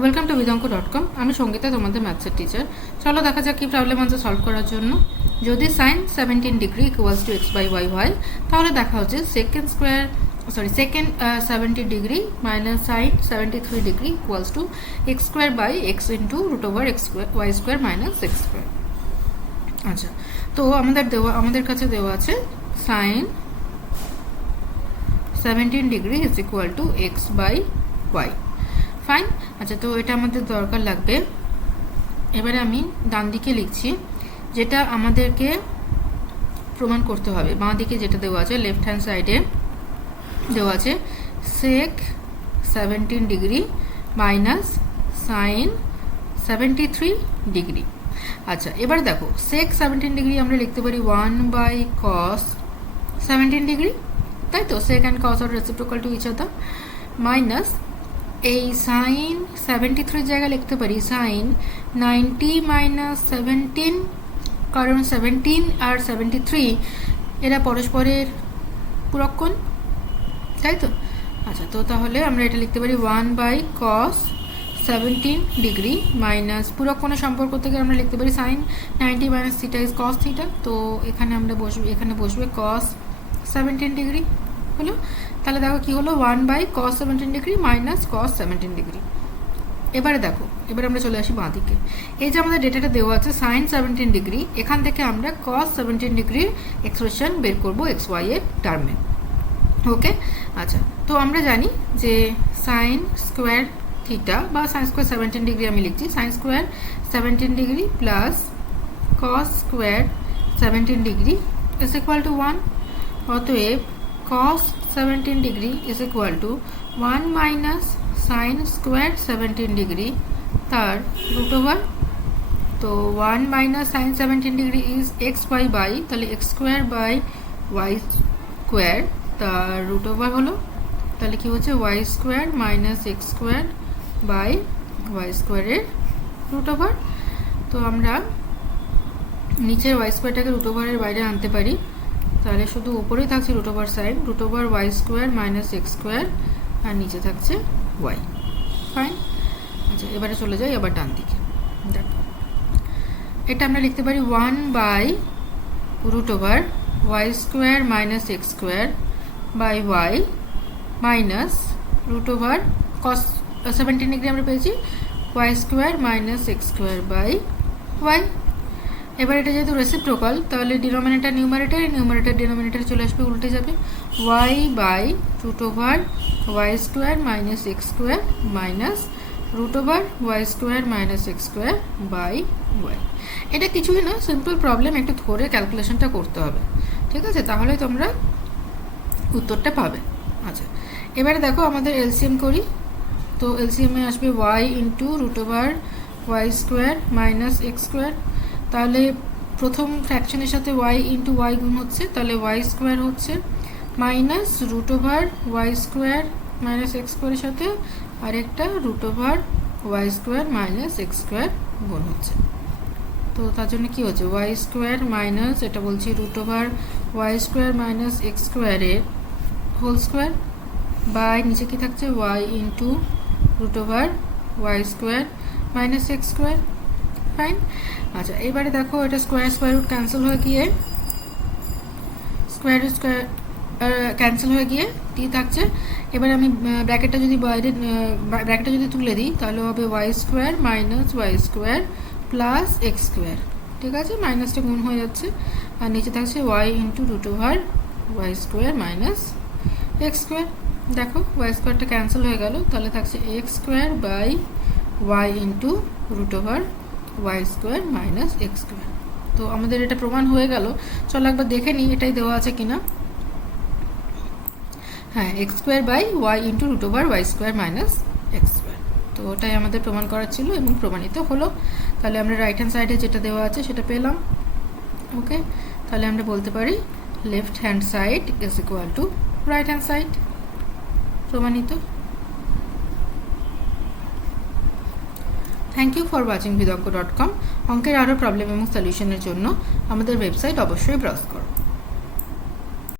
Welcome to bidanko.com। আমি সঙ্গীতা, তোমাদের ম্যাথসের teacher. চলো দেখা যাক কি প্রবলেম আছে সলভ করার জন্য। যদি sin 17 degree equals to x by y হয়, তাহলে দেখা হচ্ছে second 70 degree minus sin 73 degree equals to x square by x into root over x y square minus x square. আচ্ছা, তো আমাদের কাছে দেওয়া আছে sin 17 degree is equal to x by y। Fine. আচ্ছা, তো এটা আমাদের দরকার লাগবে। এবারে আমি ডান দিকে লিখছি যেটা আমাদেরকে প্রমাণ করতে হবে। বাঁ দিকে যেটা দেওয়া আছে লেফট হ্যান্ড সাইডে দেওয়া আছে sec 17 degree minus sin 73 degree. আচ্ছা, এবার দেখো sec 17 ডিগ্রি আমরা লিখতে পারি 1 বাই cos 17 ডিগ্রি, তাই তো? sec and cos are reciprocal to each other, minus এই সাইন 73 জায়গায় লিখতে পারি সাইন 90 মাইনাস 17, কারণ 17 আর 73 এরা পরস্পরের পূরক কোণ, তাই তো? আচ্ছা, তো তাহলে আমরা এটা লিখতে পারি 1 বাই cos 17 ডিগ্রি মাইনাস পূরক কোণের সম্পর্ক থেকে আমরা লিখতে পারি sine 90 minus theta is cos theta. তো এখানে বসবে cos 17 ডিগ্রি হলো। তাহলে দেখো কি হলো 1 by cos 17 degree minus cos 17 degree. এবারে দেখো, এবারে আমরা চলে আসি বাঁ দিকে। এই যে আমাদের ডেটাটা দেওয়া আছে sin 17 ডিগ্রি, এখান থেকে আমরা cos 17 ডিগ্রির এক্সপ্রেশন বের করব এক্স ওয়াই এর টার্মে। ওকে, আচ্ছা, তো আমরা জানি যে sin স্কোয়ার থিটা বা sin স্কোয়ার 17 ডিগ্রি আমি লিখছি sin square 17 degree plus cos square 17 degree is equal to 1। অতএব cos 17 degree is equal to 1 minus sin square 17 degree তার রুট ওভার। তো 1 minus sin 17 degree is x by তাহলে x square by y square তার root over হলো। তাহলে কি হচ্ছে y square minus x square by y স্কোয়ারের root over. তো আমরা নিচের y স্কোয়ারটাকে রুট ওভারের বাইরে আনতে পারি, তাহলে শুধু উপরেই থাকছে root over sine root over Y square minus x square, আর নিচে থাকছে ওয়াই। ফাইন। আচ্ছা, এবারে চলে যাই আবার ডান দিকে। দেখো, এটা আমরা লিখতে পারি 1 by root over Y square minus x square by y minus root over cos 17 degree আমরা পেয়েছি y square minus x square by y. এবার এটা যেহেতু রেসিপ্রোকাল, তাহলে ডিনোমিনেটর নিউমারেটর ডিনোমিনেটরে চলে আসবে, উল্টে যাবে y by root over Y square minus x square minus root over Y square minus x square by y. এটা কিছুই না, সিম্পল প্রবলেম, একটু ধরে ক্যালকুলেশনটা করতে হবে, ঠিক আছে? তাহলে তোমরা উত্তরটা পাবে। আচ্ছা, এবারে দেখো আমাদের এলসিএম করি। তো এলসিএমে আসবে y into root over Y square minus x square. তাহলে প্রথম ফ্র্যাকশনের সাথে ওয়াই ইন্টু ওয়াই গুণ হচ্ছে, তাহলে ওয়াই স্কোয়ার হচ্ছে minus root over Y square minus x স্কোয়ারের সাথে আরেকটা root over Y square minus x square গুণ হচ্ছে। তো তার জন্য কী হচ্ছে ওয়াই স্কোয়ার মাইনাস এটা বলছি root over Y square minus x স্কোয়ারের হোল স্কোয়ার বাই নিচে কী থাকছে y into root over Y square minus x square. Fine. আচ্ছা, এবারে দেখো এটা স্কোয়ার রুট ক্যান্সেল হয়ে গিয়ে ক্যান্সেল হয়ে গিয়ে টি থাকছে। এবারে আমি ব্র্যাকেটটা যদি তুলে দিই তাহলে হবে y square minus y square plus x square, ঠিক আছে? মাইনাসটা গুণ হয়ে যাচ্ছে, আর নিচে থাকছে y into root over Y square minus x square. দেখো ওয়াই স্কোয়ারটা ক্যান্সেল হয়ে গেল, তাহলে থাকছে x square by y into root over Y square minus x square. তো আমাদের এটা প্রমাণ হয়ে গেল। চলো একবার দেখে নিই এটাই দেওয়া আছে কিনা। হ্যাঁ, x square by y into root over Y square minus x square. তো ওটাই আমাদের প্রমাণ করার ছিল এবং প্রমাণিত হলো। তাহলে আমরা রাইট হ্যান্ড সাইডে যেটা দেওয়া আছে সেটা পেলাম। ওকে, তাহলে আমরা বলতে পারি left hand side is equal to right hand side. প্রমাণিত। Thank you for watching bidanko.com। অঙ্কের আরও প্রবলেম এবং সলিউশনের জন্য আমাদের ওয়েবসাইট অবশ্যই ব্রাউজ করুন।